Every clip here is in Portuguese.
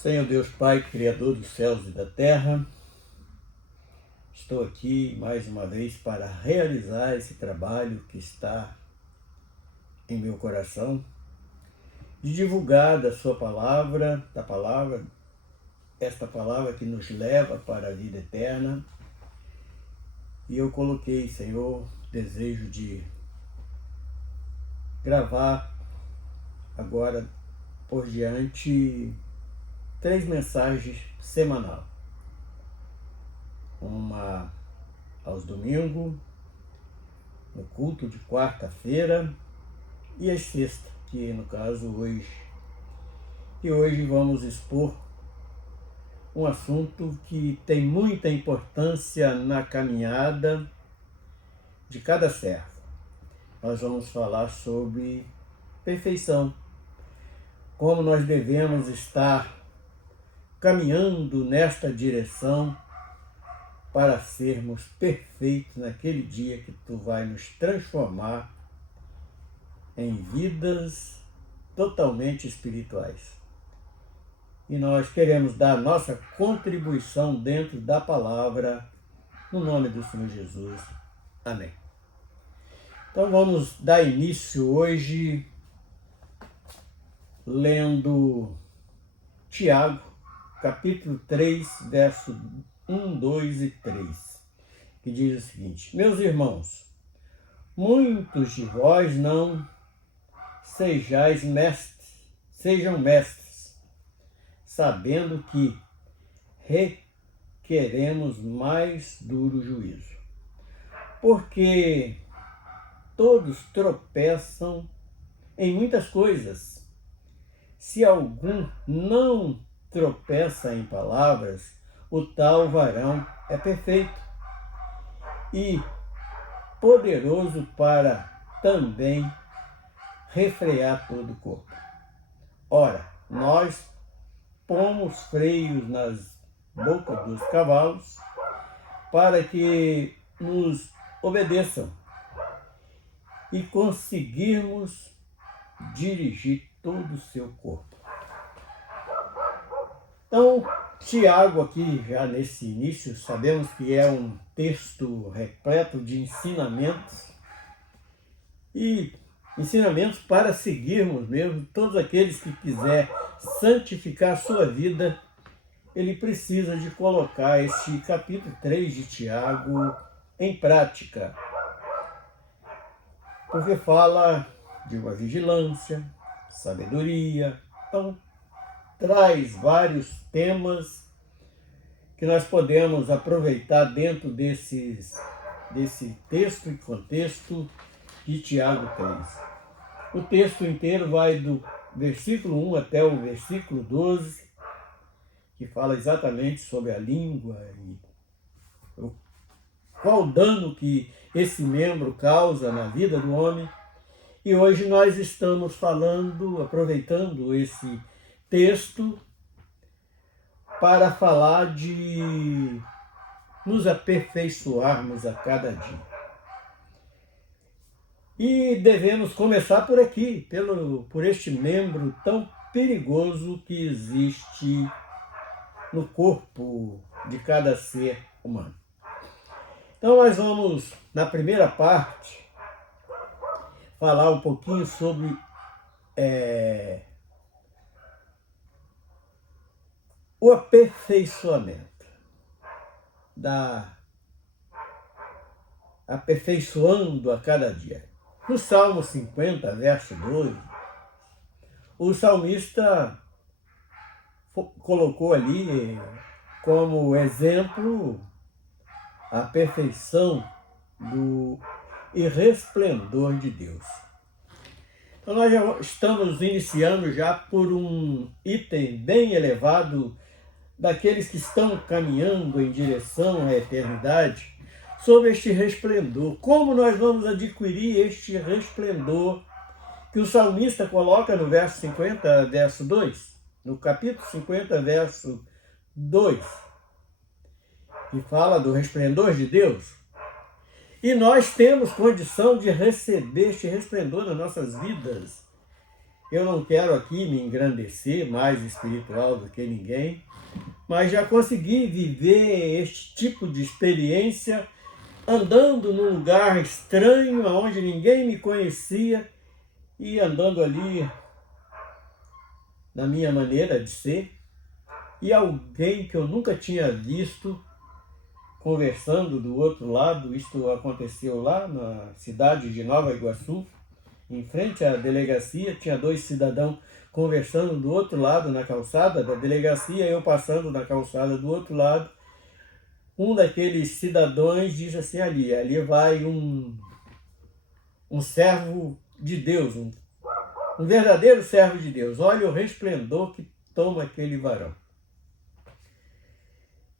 Senhor Deus Pai, Criador dos céus e da terra, estou aqui mais uma vez para realizar esse trabalho que está em meu coração, de divulgar da sua palavra, esta palavra que nos leva para a vida eterna. E eu coloquei, Senhor, desejo de gravar agora por diante 3 mensagens semanal. Uma aos domingos, no culto de quarta-feira, e às sextas, que no caso hoje. E hoje vamos expor um assunto que tem muita importância na caminhada de cada servo. Nós vamos falar sobre perfeição, como nós devemos estar caminhando nesta direção para sermos perfeitos naquele dia que Tu vai nos transformar em vidas totalmente espirituais. E nós queremos dar nossa contribuição dentro da palavra, no nome do Senhor Jesus. Amém. Então vamos dar início hoje lendo Tiago, capítulo 3, verso 1, 2 e 3, que diz o seguinte: Meus irmãos, muitos de vós não sejam mestres, sabendo que requeremos mais duro juízo. Porque todos tropeçam em muitas coisas. Se algum não tropeça em palavras, o tal varão é perfeito e poderoso para também refrear todo o corpo. Ora, nós pomos freios nas bocas dos cavalos para que nos obedeçam e conseguirmos dirigir todo o seu corpo. Então, Tiago aqui, já nesse início, sabemos que é um texto repleto de ensinamentos, e ensinamentos para seguirmos mesmo. Todos aqueles que quiser santificar a sua vida, ele precisa de colocar este capítulo 3 de Tiago em prática, porque fala de uma vigilância, sabedoria. Então, traz vários temas que nós podemos aproveitar dentro desse texto e contexto de Tiago 3. O texto inteiro vai do versículo 1 até o versículo 12, que fala exatamente sobre a língua e qual o dano que esse membro causa na vida do homem. E hoje nós estamos aproveitando esse texto para falar de nos aperfeiçoarmos a cada dia. E devemos começar por aqui, por este membro tão perigoso que existe no corpo de cada ser humano. Então nós vamos, na primeira parte, falar um pouquinho sobre o aperfeiçoamento, aperfeiçoando a cada dia. No Salmo 50, verso 2, o salmista colocou ali como exemplo a perfeição e resplendor de Deus. Então nós já estamos iniciando já por um item bem elevado daqueles que estão caminhando em direção à eternidade, sobre este resplendor. Como nós vamos adquirir este resplendor que o salmista coloca no verso 50, verso 2, no capítulo 50, verso 2, que fala do resplendor de Deus. E nós temos condição de receber este resplendor nas nossas vidas Eu não quero aqui me engrandecer, mais espiritual do que ninguém, mas já consegui viver este tipo de experiência andando num lugar estranho, onde ninguém me conhecia, e andando ali na minha maneira de ser, e alguém que eu nunca tinha visto conversando do outro lado. Isto aconteceu lá na cidade de Nova Iguaçu, em frente à delegacia. Tinha dois cidadãos conversando do outro lado na calçada da delegacia, eu passando na calçada do outro lado. Um daqueles cidadãos diz assim: ali vai um servo de Deus, um verdadeiro servo de Deus. Olha o resplendor que toma aquele varão.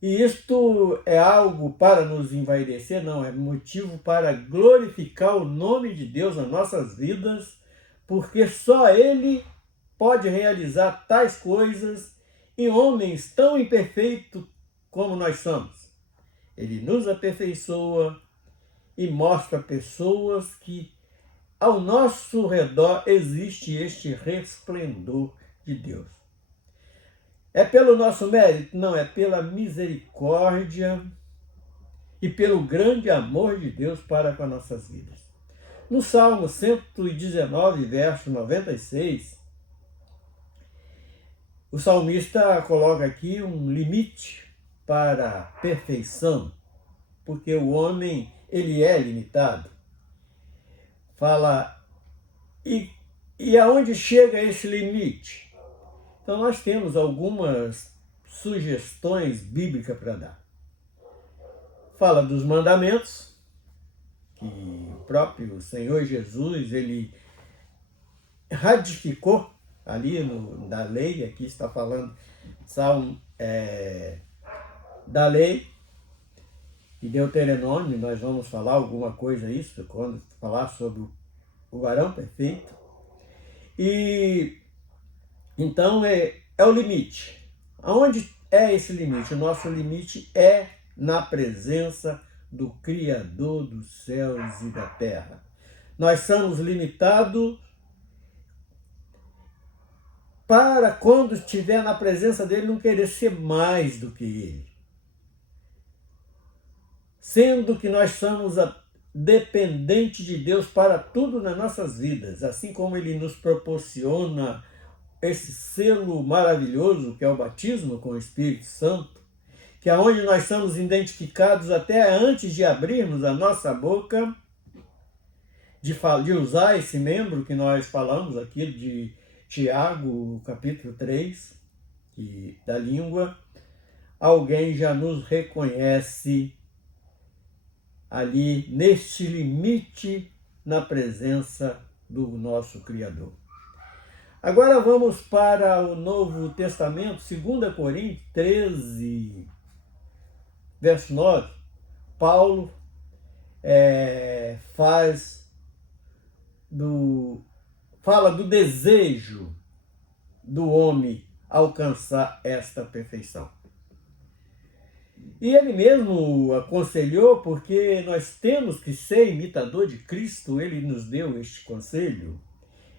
E isto é algo para nos envaidecer? Não, é motivo para glorificar o nome de Deus nas nossas vidas, porque só Ele pode realizar tais coisas em homens tão imperfeitos como nós somos. Ele nos aperfeiçoa e mostra pessoas que ao nosso redor existe este resplendor de Deus. É pelo nosso mérito? Não, é pela misericórdia e pelo grande amor de Deus para com as nossas vidas. No Salmo 119, verso 96, o salmista coloca aqui um limite para a perfeição, porque o homem, ele é limitado. Fala, e aonde chega esse limite? Então nós temos algumas sugestões bíblicas para dar. Fala dos mandamentos, que o próprio Senhor Jesus, ele ratificou ali na lei. Aqui está falando da lei e Deuteronômio. Nós vamos falar alguma coisa isso quando falar sobre o varão perfeito. E então é o limite. Aonde é esse limite? O nosso limite é na presença do Criador dos céus e da terra. Nós somos limitados para, quando estiver na presença dele, não querer ser mais do que ele. Sendo que nós somos dependentes de Deus para tudo nas nossas vidas, assim como ele nos proporciona esse selo maravilhoso que é o batismo com o Espírito Santo, que é onde nós somos identificados até antes de abrirmos a nossa boca, de usar esse membro que nós falamos aqui de Tiago, capítulo 3, da língua. Alguém já nos reconhece ali neste limite na presença do nosso Criador. Agora vamos para o Novo Testamento, 2 Coríntios 13, verso 9. Paulo fala do desejo do homem alcançar esta perfeição. E ele mesmo aconselhou, porque nós temos que ser imitador de Cristo, ele nos deu este conselho.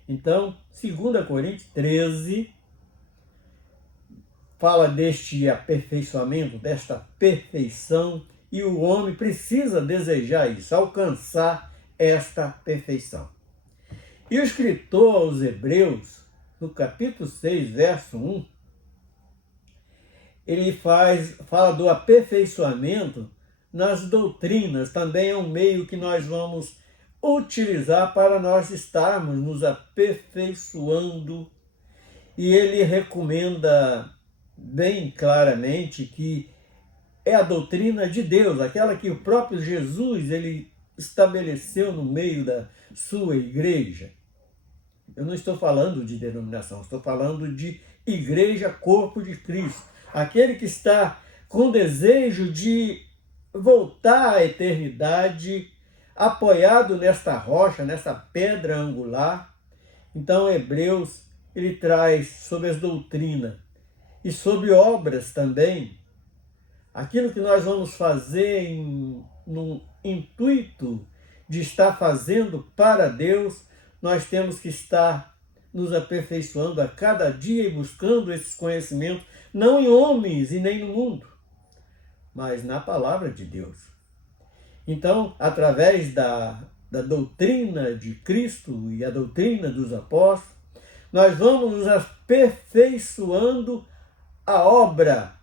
Então, 2 Coríntios 13 fala deste aperfeiçoamento, desta perfeição, e o homem precisa desejar isso, alcançar esta perfeição. E o escritor aos Hebreus, no capítulo 6, verso 1, ele fala do aperfeiçoamento nas doutrinas. Também é um meio que nós vamos utilizar para nós estarmos nos aperfeiçoando. E ele recomenda bem claramente que é a doutrina de Deus, aquela que o próprio Jesus ele estabeleceu no meio da sua igreja. Eu não estou falando de denominação, estou falando de igreja, corpo de Cristo. Aquele que está com desejo de voltar à eternidade, apoiado nesta rocha, nessa pedra angular. Então, Hebreus, ele traz sobre as doutrinas e sobre obras também, aquilo que nós vamos fazer no intuito de estar fazendo para Deus. Nós temos que estar nos aperfeiçoando a cada dia e buscando esses conhecimentos, não em homens e nem no mundo, mas na palavra de Deus. Então, através da doutrina de Cristo e a doutrina dos apóstolos, nós vamos nos aperfeiçoando a obra.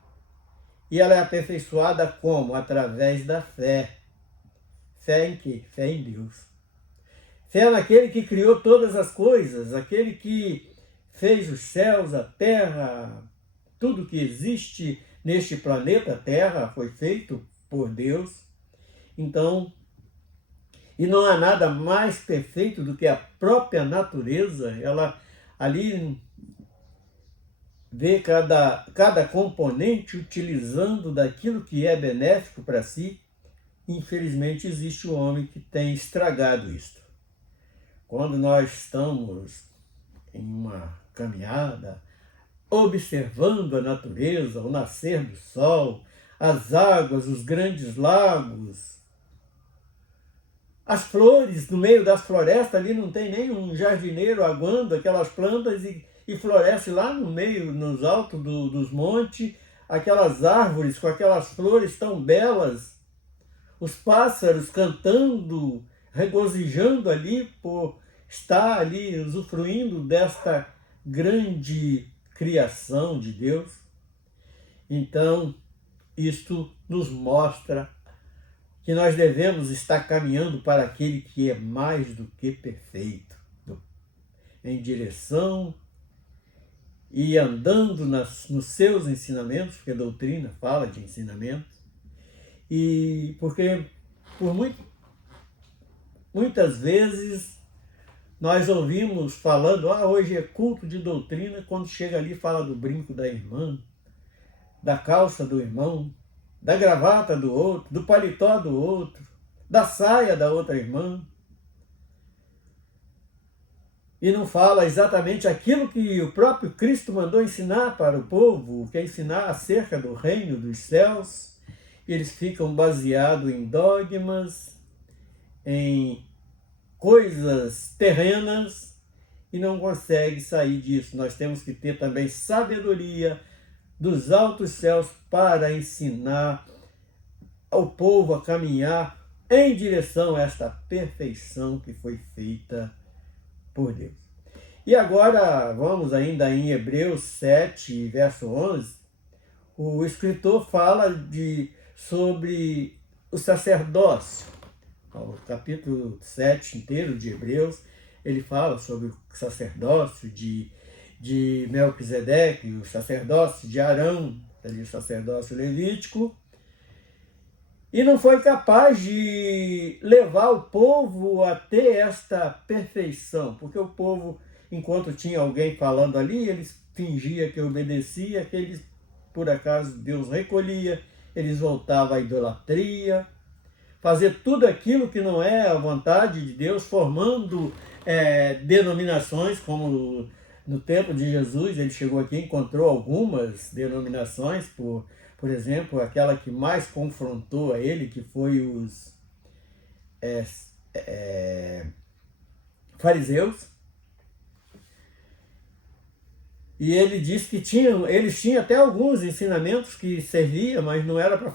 E ela é aperfeiçoada como? Através da fé. Fé em quê? Fé em Deus. Fé naquele que criou todas as coisas, aquele que fez os céus, a terra, tudo que existe neste planeta Terra foi feito por Deus. Então, e não há nada mais perfeito do que a própria natureza. Ela ali vê cada componente utilizando daquilo que é benéfico para si. Infelizmente, existe o homem que tem estragado isto. Quando nós estamos em uma caminhada, observando a natureza, o nascer do sol, as águas, os grandes lagos, as flores no meio das florestas, ali não tem nem um jardineiro aguando aquelas plantas e floresce lá no meio, nos altos dos montes, aquelas árvores com aquelas flores tão belas, os pássaros cantando, regozijando ali por estar ali usufruindo desta grande criação de Deus. Então, isto nos mostra que nós devemos estar caminhando para aquele que é mais do que perfeito, em direção e andando nos seus ensinamentos, porque a doutrina fala de ensinamentos, e porque por muitas vezes nós ouvimos falando, hoje é culto de doutrina, quando chega ali fala do brinco da irmã, da calça do irmão, da gravata do outro, do paletó do outro, da saia da outra irmã. E não fala exatamente aquilo que o próprio Cristo mandou ensinar para o povo, que é ensinar acerca do reino dos céus. Eles ficam baseados em dogmas, em coisas terrenas e não conseguem sair disso. Nós temos que ter também sabedoria dos altos céus para ensinar ao povo a caminhar em direção a esta perfeição que foi feita por Deus. E agora vamos ainda em Hebreus 7, verso 11. O escritor fala sobre o sacerdócio. O capítulo 7 inteiro de Hebreus, ele fala sobre o sacerdócio de Melquisedeque, o sacerdócio de Arão, o sacerdócio levítico, e não foi capaz de levar o povo a ter esta perfeição, porque o povo, enquanto tinha alguém falando ali, eles fingiam que obedecia, que eles, por acaso, Deus recolhia, eles voltavam à idolatria, fazer tudo aquilo que não é a vontade de Deus, formando denominações, como no tempo de Jesus, ele chegou aqui e encontrou algumas denominações, por exemplo, aquela que mais confrontou a ele, que foi os fariseus. E ele disse que eles tinham até alguns ensinamentos que serviam, mas não era para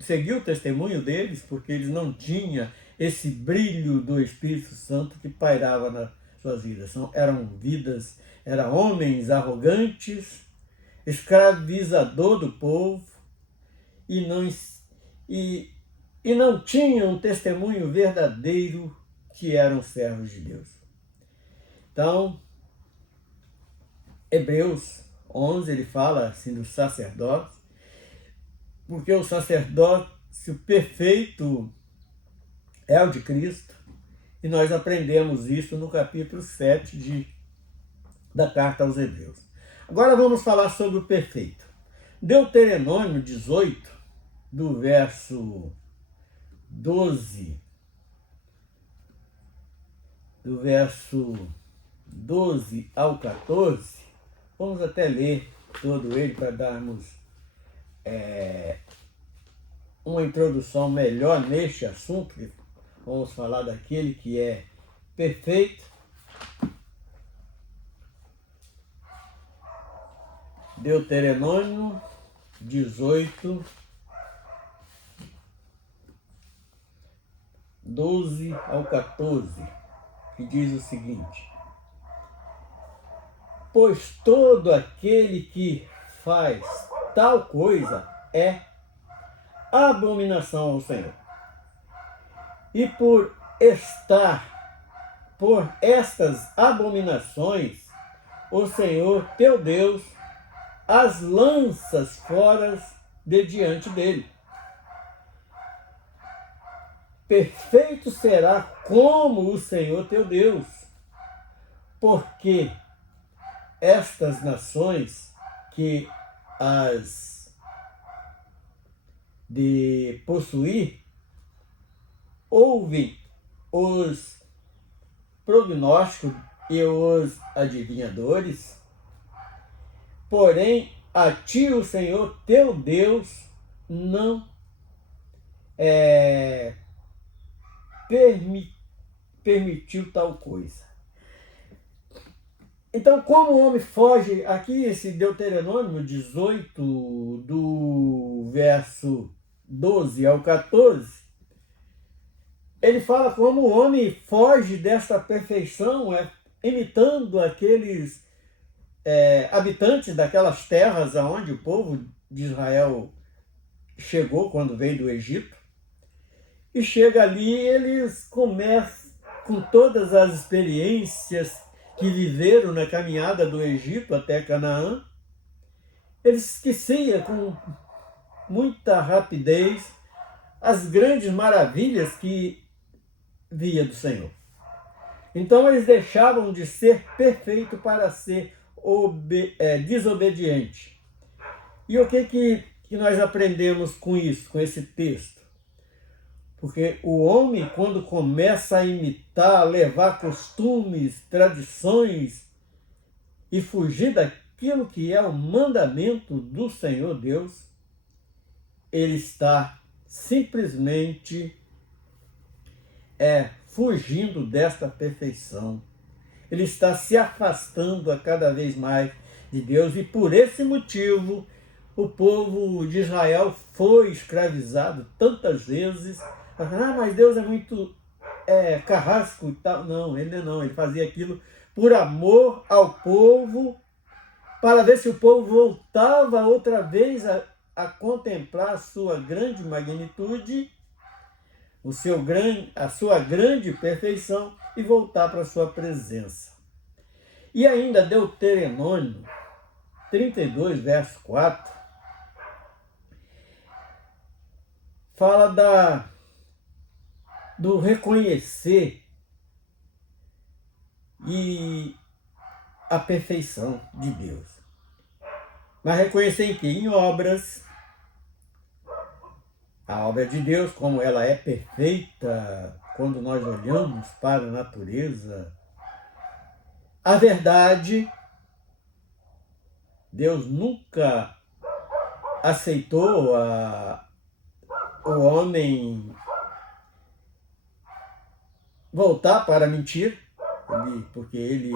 seguir o testemunho deles, porque eles não tinham esse brilho do Espírito Santo que pairava nas suas vidas. Eram homens arrogantes, escravizador do povo, e não tinham um testemunho verdadeiro que eram servos de Deus. Então, Hebreus 11, ele fala assim do sacerdócio, porque o sacerdócio perfeito é o de Cristo, e nós aprendemos isso no capítulo 7 da carta aos Hebreus. Agora vamos falar sobre o perfeito. Deuteronômio 18, do verso 12, ao 14, vamos até ler todo ele para darmos uma introdução melhor neste assunto. Vamos falar daquele que é perfeito. Deuteronômio 18, 12 ao 14, que diz o seguinte: pois todo aquele que faz tal coisa é abominação ao Senhor. E por estas abominações, o Senhor teu Deus as lanças fora de diante dele. Perfeito será como o Senhor teu Deus, porque estas nações que as de possuir ouvem os prognósticos e os adivinhadores, porém a ti o Senhor teu Deus não permitiu tal coisa. Então, como o homem foge, aqui esse Deuteronômio 18, do verso 12 ao 14, ele fala como o homem foge desta perfeição, imitando aqueles habitantes daquelas terras aonde o povo de Israel chegou quando veio do Egito. E chega ali, eles começam com todas as experiências que viveram na caminhada do Egito até Canaã. Eles esqueciam com muita rapidez as grandes maravilhas que via do Senhor. Então eles deixavam de ser perfeitos para ser desobediente. E o que nós aprendemos com isso, com esse texto? Porque o homem, quando começa a imitar, levar costumes, tradições e fugir daquilo que é o mandamento do Senhor Deus, ele está simplesmente fugindo desta perfeição. Ele está se afastando a cada vez mais de Deus, e por esse motivo o povo de Israel foi escravizado tantas vezes. Mas Deus é muito carrasco e tal. Não, ele fazia aquilo por amor ao povo, para ver se o povo voltava outra vez a contemplar a sua grande magnitude, a sua grande perfeição, e voltar para a sua presença. E ainda Deuteronômio 32, verso 4, fala do reconhecer e a perfeição de Deus. Mas reconhecer em quê? Em obras. A obra de Deus, como ela é perfeita, quando nós olhamos para a natureza. A verdade, Deus nunca aceitou o homem voltar para mentir, porque ele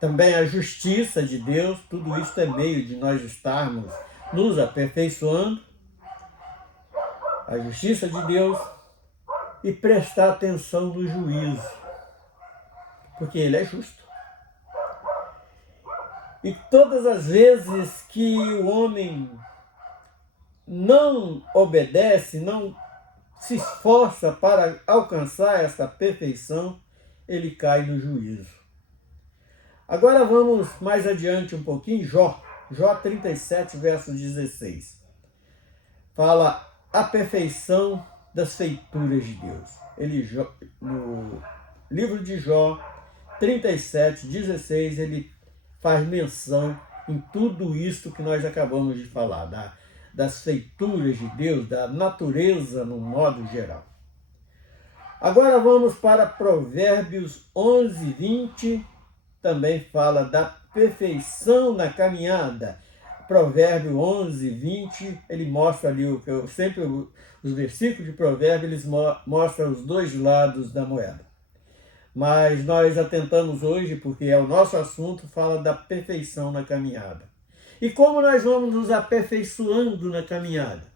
também a justiça de Deus. Tudo isso é meio de nós estarmos nos aperfeiçoando, a justiça de Deus, e prestar atenção no juízo, porque ele é justo. E todas as vezes que o homem não obedece, não se esforça para alcançar essa perfeição, ele cai no juízo. Agora vamos mais adiante um pouquinho, Jó 37, verso 16. Fala a perfeição das feituras de Deus. No livro de Jó 37, 16, ele faz menção em tudo isso que nós acabamos de falar, das feituras de Deus, da natureza no modo geral. Agora vamos para Provérbios 11, 20, também fala da perfeição na caminhada. Provérbio 11, 20, ele mostra ali, os versículos de Provérbio, eles mostram os dois lados da moeda. Mas nós atentamos hoje, porque é o nosso assunto, fala da perfeição na caminhada. E como nós vamos nos aperfeiçoando na caminhada?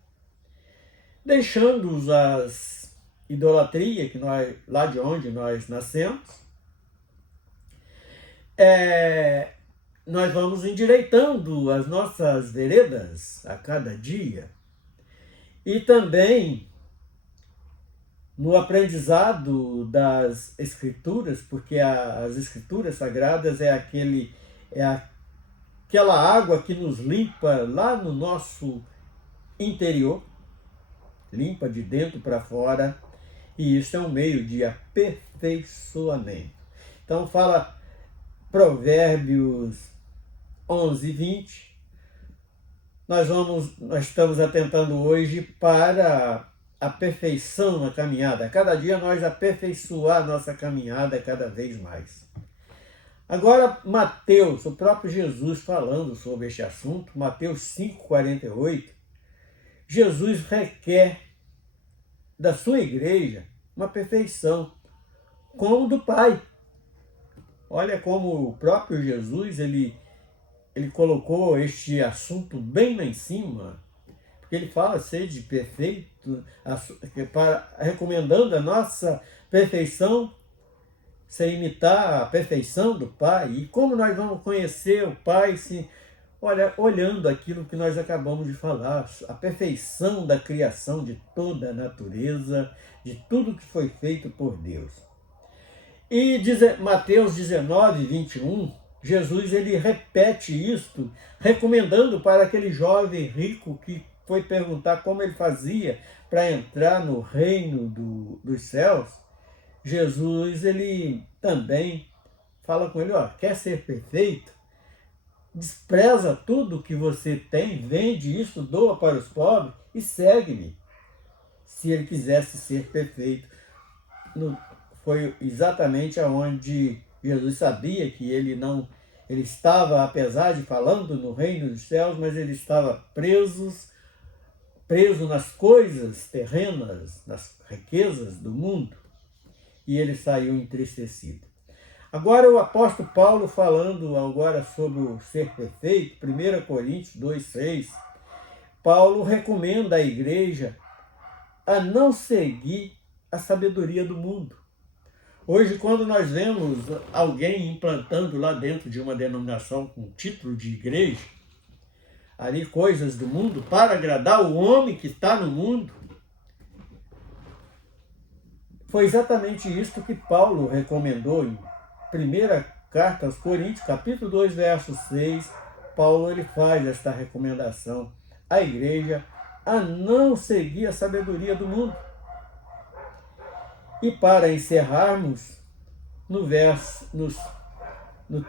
Deixando as idolatria que nós, lá de onde nós nascemos, nós vamos endireitando as nossas veredas a cada dia. E também no aprendizado das Escrituras, porque as Escrituras Sagradas é aquela água que nos limpa lá no nosso interior, limpa de dentro para fora, e isso é um meio de aperfeiçoamento. Então fala Provérbios 11:20. Nós estamos atentando hoje para a perfeição na caminhada. A cada dia nós aperfeiçoar a nossa caminhada cada vez mais. Agora, Mateus, o próprio Jesus falando sobre este assunto, Mateus 5:48, Jesus requer da sua igreja uma perfeição, como do Pai. Olha como o próprio Jesus, ele colocou este assunto bem lá em cima, porque ele fala sede perfeito, recomendando a nossa perfeição, sem imitar a perfeição do Pai. E como nós vamos conhecer o Pai olhando aquilo que nós acabamos de falar, a perfeição da criação de toda a natureza, de tudo que foi feito por Deus. E Mateus 19:21, Jesus ele repete isto, recomendando para aquele jovem rico que foi perguntar como ele fazia para entrar no reino dos céus. Jesus ele também fala com ele, quer ser perfeito? Despreza tudo que você tem, vende isso, doa para os pobres e segue-me. Se ele quisesse ser perfeito, foi exatamente aonde Jesus sabia que ele estava, apesar de falando no reino dos céus, mas ele estava preso nas coisas terrenas, nas riquezas do mundo, e ele saiu entristecido. Agora o apóstolo Paulo falando agora sobre o ser perfeito, 1 Coríntios 2:6, Paulo recomenda à igreja a não seguir a sabedoria do mundo. Hoje, quando nós vemos alguém implantando lá dentro de uma denominação com título de igreja, ali coisas do mundo, para agradar o homem que está no mundo, foi exatamente isso que Paulo recomendou em primeira carta aos Coríntios, capítulo 2, verso 6, Paulo ele faz esta recomendação à igreja a não seguir a sabedoria do mundo. E para encerrarmos, no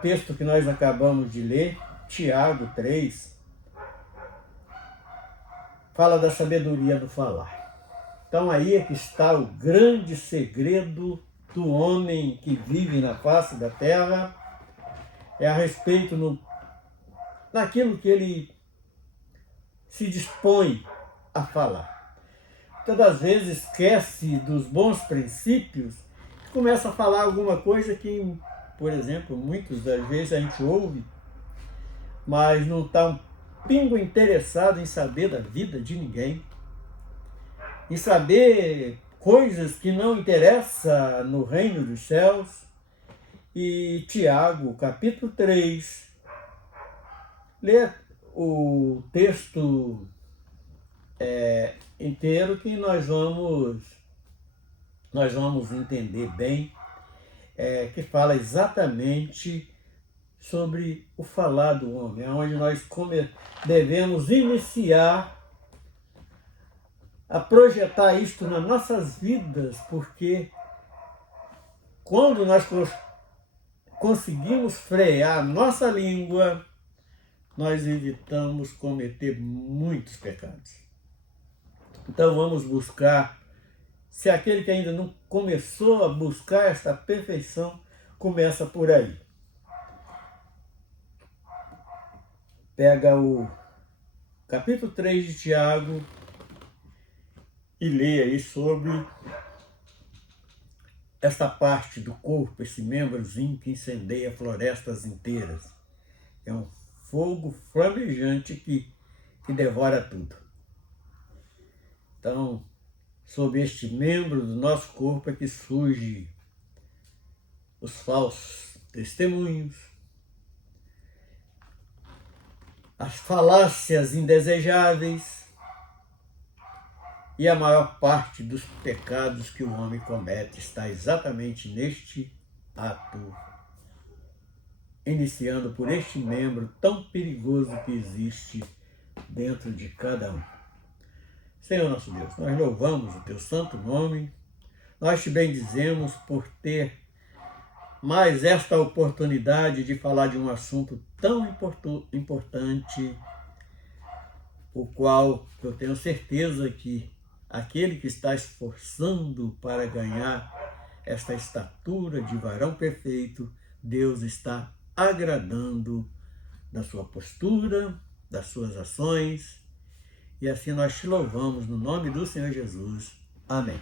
texto que nós acabamos de ler, Tiago 3, fala da sabedoria do falar. Então aí é que está o grande segredo do homem que vive na face da terra, é a respeito naquilo que ele se dispõe a falar. Todas as vezes esquece dos bons princípios e começa a falar alguma coisa que, por exemplo, muitas das vezes a gente ouve, mas não está um pingo interessado em saber da vida de ninguém, em saber coisas que não interessam no reino dos céus. E Tiago, capítulo 3, lê o texto inteiro que nós vamos entender bem, que fala exatamente sobre o falar do homem, onde nós devemos iniciar a projetar isto nas nossas vidas, porque quando nós conseguimos frear a nossa língua, nós evitamos cometer muitos pecados. Então vamos buscar, se aquele que ainda não começou a buscar esta perfeição, começa por aí. Pega o capítulo 3 de Tiago e lê aí sobre esta parte do corpo, esse membrozinho que incendeia florestas inteiras. É um fogo flamejante que devora tudo. Então, sob este membro do nosso corpo é que surge os falsos testemunhos, as falácias indesejáveis e a maior parte dos pecados que o homem comete está exatamente neste ato, iniciando por este membro tão perigoso que existe dentro de cada um. Senhor nosso Deus, nós louvamos o teu santo nome, nós te bendizemos por ter mais esta oportunidade de falar de um assunto tão importante, o qual eu tenho certeza que aquele que está esforçando para ganhar esta estatura de varão perfeito, Deus está agradando da sua postura, das suas ações, e assim nós te louvamos no nome do Senhor Jesus. Amém.